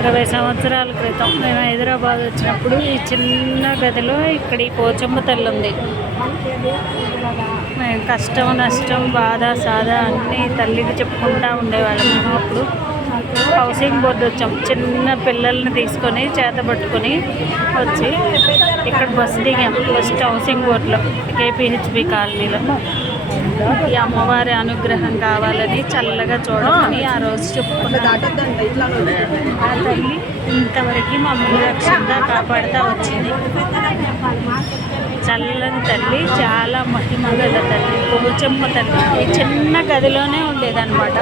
ఇరవై సంవత్సరాల క్రితం మేము హైదరాబాద్ వచ్చినప్పుడు ఈ చిన్న గదిలో ఇక్కడ ఈ పోచమ్మ తల్లి ఉంది. మేము కష్టం నష్టం బాధ సాధ అన్నీ తల్లికి చెప్పుకుంటూ ఉండేవాళ్ళం మేము అప్పుడు. హౌసింగ్ బోర్డు వచ్చాం. చిన్న పిల్లల్ని తీసుకొని చేత పట్టుకొని వచ్చి ఇక్కడ బస్ దిగాం. ఫస్ట్ హౌసింగ్ బోర్డులో కేపీహెచ్బి కాలనీలో. ఈ అమ్మవారి అనుగ్రహం కావాలని చల్లగా చూడమని ఆ రోజు చెప్పుకున్నాను. ఆ తల్లి ఇంతవరకు మమ్మల్ని రక్షణగా కాపాడుతూ వచ్చింది. చల్లని తల్లి చాలా మహిమ గల తల్లి పోచమ్మ తల్లి. ఈ చిన్న గదిలోనే ఉండేదన్నమాట.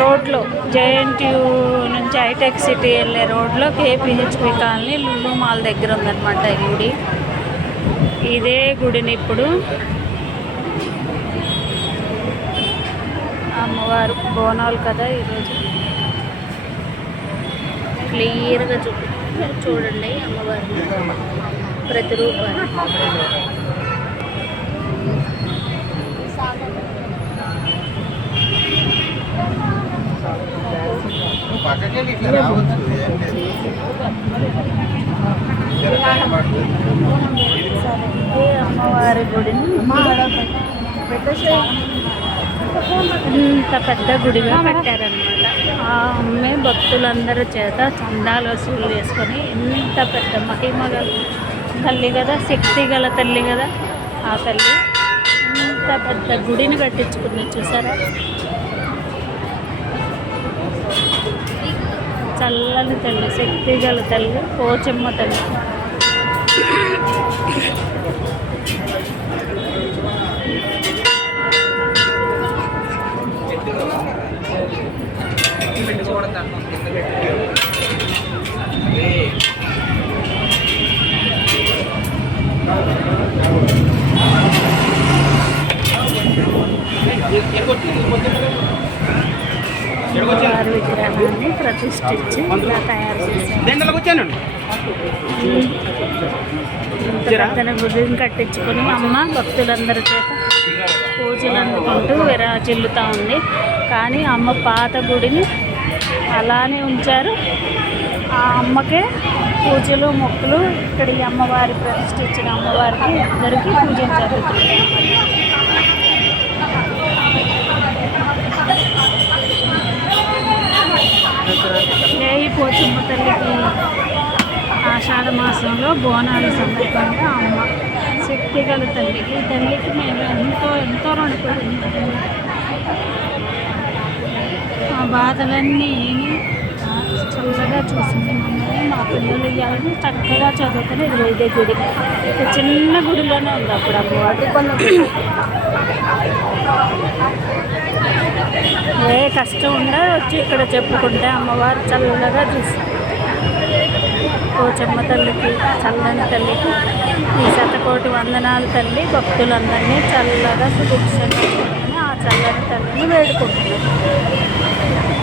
రోడ్లో జేఎన్టీయూ నుంచి హైటెక్ సిటీ వెళ్ళే రోడ్లో కేపీహెచ్పి కాలనీ లుల్లు మాల్ దగ్గర ఉందన్నమాట ఈ గుడి. ఇదే గుడిని ఇప్పుడు అమ్మవారు బోనాలు కదా ఈరోజు? క్లియర్గా చూపి చూడండి అమ్మవారిని. ప్రతిరూపాన్ని అమ్మవారి గుడిని ఇంత పెద్ద గుడిగా కట్టారనమాట ఆ అమ్మే భక్తులందరి చేత చందాలు వసూలు చేసుకొని ఇంత పెద్ద మహిమ గల తల్లి కదా శక్తి గల తల్లి కదా ఆ తల్లి. ఇంత పెద్ద గుడిని కట్టించుకుంది చూసారా? చల్లని తల్లి శక్తి గల తల్లి పోచమ్మ తల్లి. అమ్మవారి విగ్రహాన్ని ప్రతిష్ఠించి ఇలా తయారు చేశారు దండలకు గుడిని కట్టించుకొని అమ్మ భక్తులందరి చేత పూజలు అందుకుంటూ విరాజిల్లుతూ ఉంది కానీ అమ్మ పాత గుడిని అలానే ఉంచారు. ఆ అమ్మకే పూజలు మొక్కులు. ఇక్కడ ఈ అమ్మవారి ప్రతిష్ఠించిన అమ్మవారికి అందరికీ పూజలు జరుగుతుంది ఏ ఈ పోచమ్మ తల్లికి. ఆషాఢ మాసంలో బోనాల సందర్భంగా అమ్మ శక్తి గల తల్లి ఈ తల్లికి మేము ఎంతో ఎంతో రుణపడి బాధలన్నీ చక్కగా చూసింది మమ్మల్ని. మా పిల్లలు ఇవ్వాలని చక్కగా చదువుకుని ఇది ఇదే గుడి చిన్న గుడిలోనే ఉంది అప్పుడు అమ్మవారు ఏ కష్టం ఉందా వచ్చి ఇక్కడ చెప్పుకుంటే అమ్మవారు చల్లగా చూస్తుంది పోచమ్మ తల్లికి చల్లని తల్లికి ఈ శతకోటి వందనాలు తల్లి భక్తులందరినీ చల్లగా సుభిక్షంగా చల్లని తల్లిని వేడుకుంటున్నాను